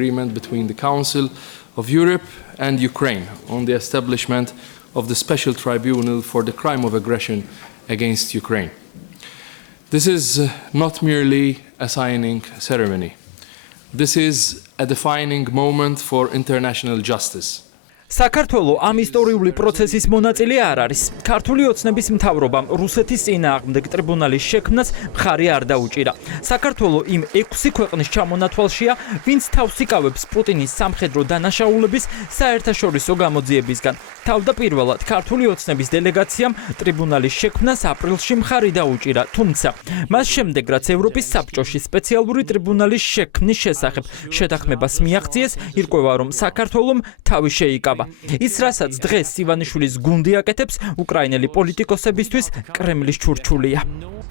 agreement between the Council of Europe and Ukraine on the establishment of the Special Tribunal for the crime of aggression against Ukraine. This is not merely a signing ceremony. This is a defining moment for international justice. საქართველო ამ ისტორიული პროცესის მონაწილე არ არის. ქართული ოცნების მთავრობამ რუსეთის წინააღმდეგ ტრიბუნალის შექმნას მხარი არ დაუჭირა. საქართველო იმ 6 ქვეყნის ჩამონათვალშია, ვინც თავს იკავებს პუტინის სამხედრო დანაშაულების საერთაშორისო გამოძიებისგან. თავდაპირველად ქართული ოცნების დელეგაციამ ტრიბუნალის შექმნას აპრილში მხარი დაუჭირა, თუმცა მას შემდეგ რაც ევროპის საბჭოში სპეციალური ტრიბუნალის შექმნის შესახებ შეთანხმებას მიაღწიეს, ირკვევა რომ საქართველომ თავი შეიკავა. ის რასაც დღეს ივანიშვილის გუნდი აკეთებს, უკრაინელი პოლიტიკოსებისთვის კრემლის ჩურჩულია.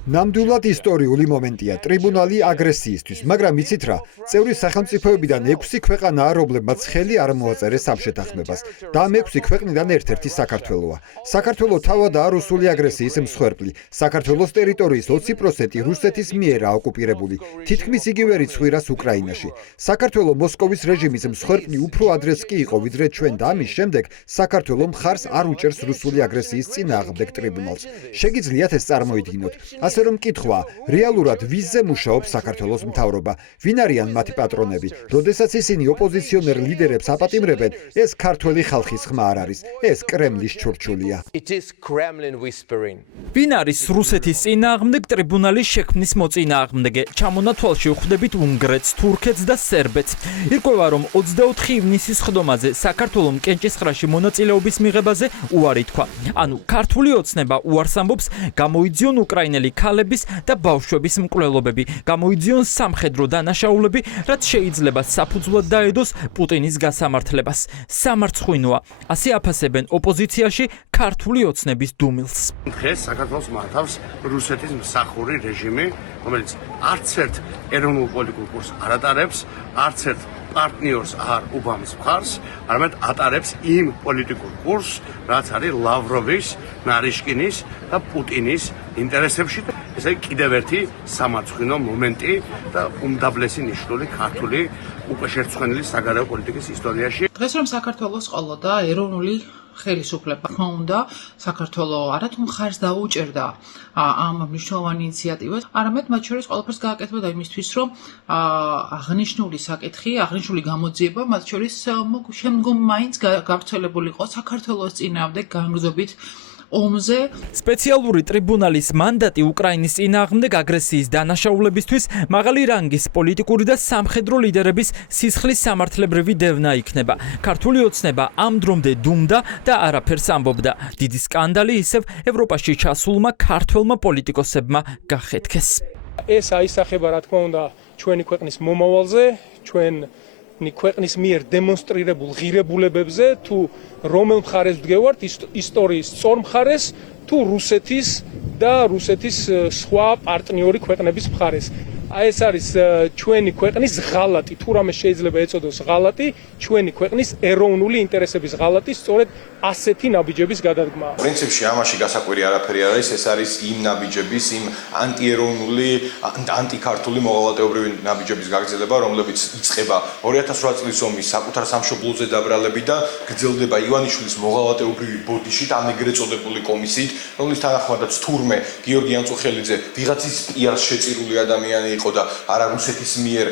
ნამდვილად ისტორიული მომენტია ტრიბუნალი აგრესიისთვის, მაგრამ იცით რა, წევრი სახელმწიფოებიდან 6 ქვეყანაა, რომლებმაც ხელი არ მოაწერეს ამ შეთანხმებას და ამ 6 ქვეყნიდან ერთ-ერთი საქართველოა. საქართველო თავადაა რუსული აგრესიის მსხვერპლი. საქართველოს ტერიტორიის 20% რუსეთის მიერაა ოკუპირებული, თითქმის იგივე რიცხვირას უკრაინაში. საქართველო მოსკოვის რეჟიმის მსხვერპლი უფრო ადრეც კი იყო, ვიდრე ჩვენ და ამის შემდეგ საქართველო მხარს არ უჭერს რუსული აგრესიის წინააღმდეგ ტრიბუნალს. შეგიძლიათ ეს წარმოიდგინოთ. ასე რომ კითხვა, რეალურად ვიზზე მუშაობს საქართველოს მთავრობა? ვინ არიან მათი პატრონები? როდესაც ისინი ოპოზიციონერ ლიდერებს აპატიმრებენ, ეს ქართველი ხალხის ხმა არ არის, ეს კრემლის ჩურჩულია. ვინ არის რუსეთის წინააღმდეგ ტრიბუნალის შექმნის მოწინააღმდეგე? ჩამონათვალში ვხვდებით უნგრეთს, თურქეთს და სერბეთს. ირკვევა რომ 24 ივნისის ხდომაზე საქართველომ კენჭისყრაში მონაწილეობის მიღებაზე უარი თქვა. ანუ ქართული ოცნება უარს ამბობს, გამოიძიონ უკრაინელი ქალების და ბავშვების მკვლელობები, გამოიძიონ სამხედრო დანაშაულები, რაც შეიძლება საფუძვლად დაედოს პუტინის გასამართლებას. სამარცხვინოა, ასე აფასებენ ოპოზიციაში ქართული ოცნების დუმილს. დღეს საქართველოს მართავს რუსეთის მსახური რეჟიმი, რომელიც არც ერთ ეროვნულ პოლიტიკურ კურსს არ ატარებს, არც ერთ პარტნიორს არ უბამს მხარს, არამედ ატარებს იმ პოლიტიკურ კურსს, რაც არის ლავროვის, ნარიშკინის და პუტინის ინტერესებში. ეს არის კიდევ ერთი სამარცხვინო მომენტი და უმდაბლესი ნიშნული ქართული უკვე შერწყმული საგარეო პოლიტიკის ისტორიაში. დღეს რომ საქართველოს ყოლოდა ეროვნული ხელისუფლება ჰქონდა, საქართველო არათუ მხარს დაუჭერდა ამ მნიშვნელოვან ინიციატივას, არამედ მათ შორის ყველაფერს გააკეთებდა იმისთვის, რომ აღნიშნული საკითხი, აღნიშნული გამოძიება მათ შორის შემდგომ მაინც გავრცელებულიყო საქართველოს წინააღმდეგ განგრძობით ომზე. სპეციალური ტრიბუნალის მანდატი უკრაინის წინააღმდეგ აგრესიის დანაშაულებისთვის მაღალი რანგის პოლიტიკური და სამხედრო ლიდერების სისხლის სამართლებრივი დევნა იქნება. ქართული ოცნება ამ დრომდე დუმდა და არაფერს ამბობდა. დიდი სკანდალი ისევ ევროპაში ჩასულმა ქართველმა პოლიტიკოსებმა გახეთქეს. ეს აისახება რა თქმა უნდა ჩვენი ქვეყნის მომავალზე, ჩვენი ქვეყნის მიერ დემონსტრირებულ ღირებულებებზე, თუ რომელ მხარეს ვდგევართ, ისტორიის სწორ მხარეს, თუ რუსეთის და რუსეთის სხვა პარტნიორი ქვეყნების მხარეს. ეს არის ჩვენი ქვეყნის ღალატი, თუ რამე შეიძლება ეწოდოს ღალატი, ჩვენი ქვეყნის ეროვნული ინტერესების ღალატი, სწორედ ასეთი ნაბიჯების გადადგმა. პრინციპში ამაში გასაკვირი არაფერი არ არის, ეს არის იმ ნაბიჯების, იმ ანტიეროვნული, ანტიქართული მოღალატეობრივი ნაბიჯების გაგრძელება, რომლებიც იწყება 2008 წლის ომის საკუთარ სამშობლოზე დაბრალებით და გრძელდება ივანიშვილის მოღალატეობრივი ბოდიშით, ამ ეგრეთ წოდებული კომისიით, რომლის თანახმადაც თურმე გიორგი ანწუხელიძე ვიღაცის პიარს შეწირული ადამიანი იყო და არა რუსეთის მიერ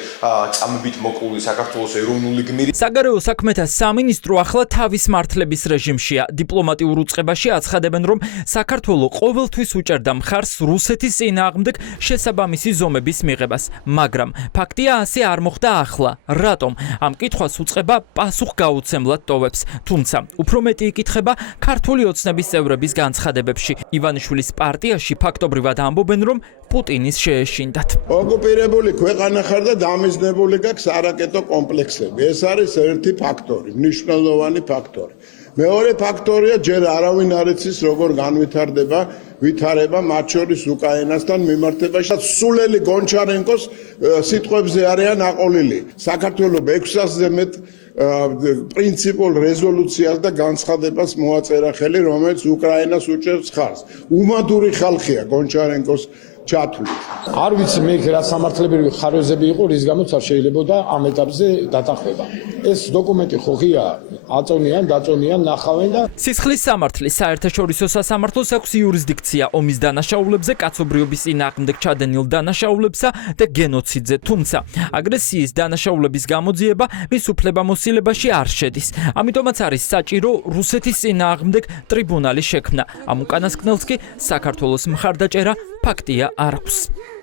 წამებით მოკლული საქართველოს ეროვნული გმირი. საგარეო საქმეთა სამინისტრო ახლა თავის მართლების რეჟიმშია. დიპლომატიურ უწყებაში აცხადებენ, რომ საქართველო ყოველთვის უჭერდა მხარს რუსეთის წინააღმდეგ შესაბამისი ზომების მიღებას, მაგრამ ფაქტია ასე არ მოხდა ახლა. რატომ? ამ კითხვას უწყება პასუხგაუცემლად ტოვებს. თუმცა, უფრო მეტი იკითხება ქართული ოცნების წევრების განცხადებებში. ივანიშვილის პარტიაში ფაქტობრივად ამბობენ, რომ პუტინის შეეშინდათ. ოკუპირებული ქვეყანა ხარ და დამიზნებული გაქვს არაკეტო კომპლექსები. ეს არის ერთი ფაქტორი, მნიშვნელოვანი ფაქტორი. მეორე ფაქტორია, ჯერ არავინ არ იცის, როგორ განვითარდება ვითარება მათ შორის უკრაინასთან მიმართებაში. სულელი გონჩარენკოს სიტყვებზე არიან აყოლილი. საქართველოს 600-ზე მეტ პრინციპულ რეზოლუციას და განცხადებას მოაწერა ხელი, რომელიც უკრაინას უჭერს ხარს. უმადური ხალხია გონჩარენკოს ჩათვლით. არ ვიცი მე რა სამართლებრივი ხარვეზები იყო, რის გამოც არ შეიძლებოდა ამ ეტაპზე დათანხმება. ეს დოკუმენტი ხო ღია აწონიან, დაწონიან, ნახავენ და სისხლის სამართლის საერთაშორისო სასამართლოს აქვს იურისდიქცია ომის დანაშაულებზე, კაცობრიობის წინააღმდეგ ჩადენილ დანაშაულებსა და გენოციდზე, თუმცა აგრესიის დანაშაულების გამოძიება მის უფლებამოსილებაში არ შედის. ამიტომაც არის საჭირო რუსეთის წინააღმდეგ ტრიბუნალის შექმნა. ამ უკანასკნელს კი საქართველოს მხარდაჭერა ფაქტია არ აქვს.